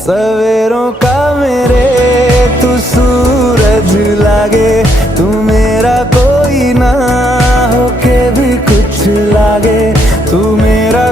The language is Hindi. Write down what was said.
सवेरों का मेरे तू सूरज लागे, तू मेरा कोई ना होके भी कुछ लागे, तू मेरा